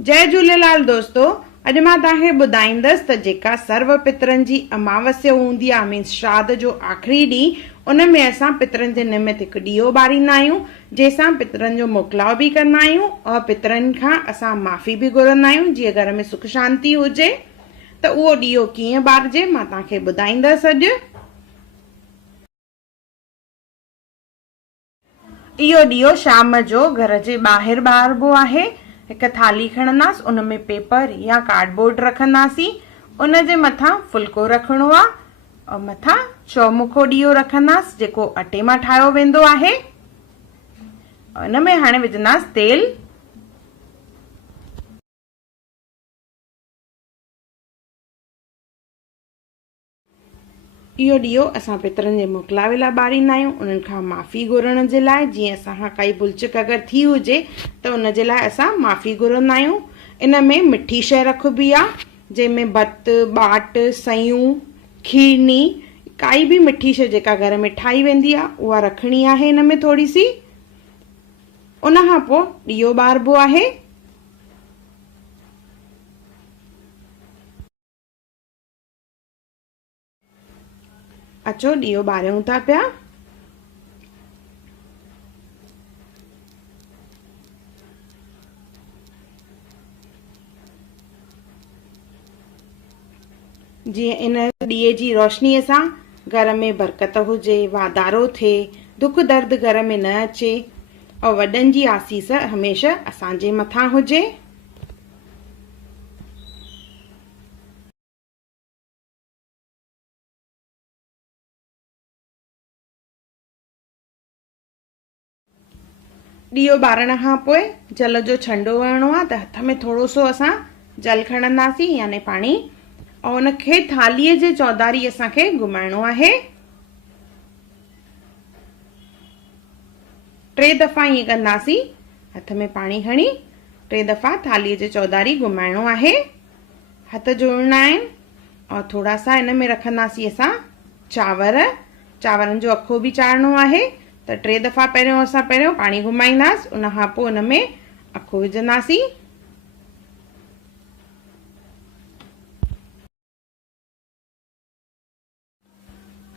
जय झूलेलाल दोस्तों। अॼु मां तव्हांखे ॿुधाईंदसि त जेका सर्व पितरनि जी अमावस्या हूंदी आहे मीन्स श्राद्ध जो आख़िरी ॾींहुं उन में असां पितरनि जे निमित्त हिकु ॾीओ ॿारींदा आहियूं, जंहिंसां पितरनि जो मोकिलाव बि कंदा आहियूं और पितरनि खां असां माफ़ी बि घुरंदा आहियूं जीअं घर में सुख शांति हुजे। त उहो ॾीओ कीअं ॿारिजे मां तव्हांखे ॿुधाईंदसि अॼु। इहो ॾीओ शाम जो घर जे ॿाहिरि ॿारिबो आहे। हिकु थाली खणंदासीं, उन में पेपर या कार्डबोर्ड रखंदासीं, उन जे मथां फुल्को रखिणो आहे और मथां चौमुखो ॾीओ रखंदासीं जेको अटे मां ठाहियो वेंदो आहे। उन में हाणे विझंदासीं तेल। इहो ॾीओ असां पितरनि जे मोकिलावे लाइ ॿारींदा आहियूं, उन्हनि खां माफ़ी घुरण जे लाइ। जीअं असां काई भुलचुक अगरि थी हुजे त उन जे लाइ असां माफ़ी घुरंदा आहियूं। इन में मिठी शइ रखबी आहे जंहिंमें भत, बाट, सयूं, खीरनी, काई बि मिठी शइ जेका घर में ठाही वेंदी आहे उहा रखणी आहे इन में थोरी सी। उन खां पोइ ॾीओ ॿारिबो आहे। अचो ॾीओ ॿारियूं था पिया। जीअं इन ॾीए जी रोशनीअ सां घर में बरकत हुजे, वाधारो थिए, दुख दर्द घर में न अचे और वॾनि जी आसीस हमेशह असांजे मथां हुजे। ॾीओ ॿारण खां पोइ जल जो छंडो हणणो आहे, त हथ में थोरो सो असां जल खणंदासीं यानी पाणी, और उनखे थालीअ जे चौधारी असांखे घुमाइणो आहे। 3 दफ़ा ईअं कंदासीं, हथ में पाणी खणी 3 दफ़ा थालीअ जे चौधारी घुमाइणो आहे। हथ जोड़ना आहिनि और थोरा सा इन में रखंदासीं असां चांवर। चांवरनि जो अखो बि चाढ़णो आहे, त 3 दफ़ा पहिरियों पाणी घुमाईंदासीं, उन खां पोइ उन में अखो विझंदासीं।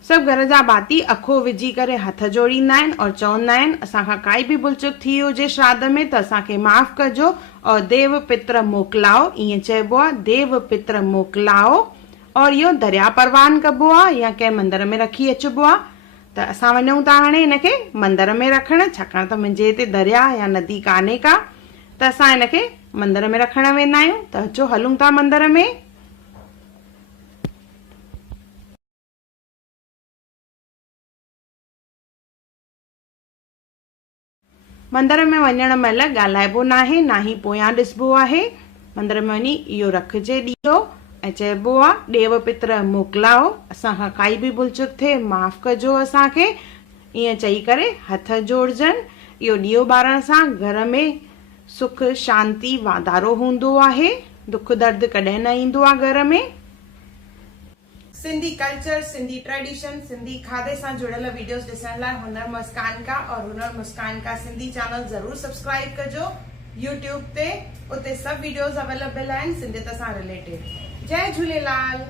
सभु घर जा भाती अखो विझी करे हथ जोड़ींदा आहिनि और चवंदा आहिनि असांखां काई बि भुलचुक थी हुजे श्राद्ध में त असांखे माफ़ कजो और देव पित्र मोकिलाओ, ईअं चइबो आहे, देव पित्र मोकिलाओ। और इहो दरिया परवान कबो आहे या कंहिं मंदर में रखी अचिबो आहे। त असां वञूं था हाणे हिनखे मंदर में रखण, छाकाणि त मुंहिंजे हिते दरिया या नदी कान्हे का, त असां हिनखे मंदर में रखण वेंदा आहियूं। त अचो हलूं था मंदर में। मंदर में वञण महिल ॻाल्हाइबो न आहे, ना ही पोयां ॾिसबो आहे। मंदर में वञी इहो रखिजे ॾीओ ऐं चइबो आहे देव पित्र मोकिलाओ, असांखां काई बि भुलचुक थिए माफ़ कजो असांखे, ईअं चई करे हथ जोड़जनि। इहो ॾीओ ॿारण सां घर में सुख शांति वाधारो हूंदो आहे, दुख दर्द कॾहिं न ईंदो आहे घर में। सिंधी कल्चर, सिंधी ट्रेडिशन, सिंधी खाधे सां जुड़ियल वीडियोस ॾिसण लाइ हुनर मुस्कान का और हुनर मुस्कान का सिंधी चैनल ज़रूर सब्सक्राइब कजो यूट्यूब ते। उते सभु वीडियोस अवेलेबल आहिनि सिंधियत सां रिलेटेड। जय झूलेलाल।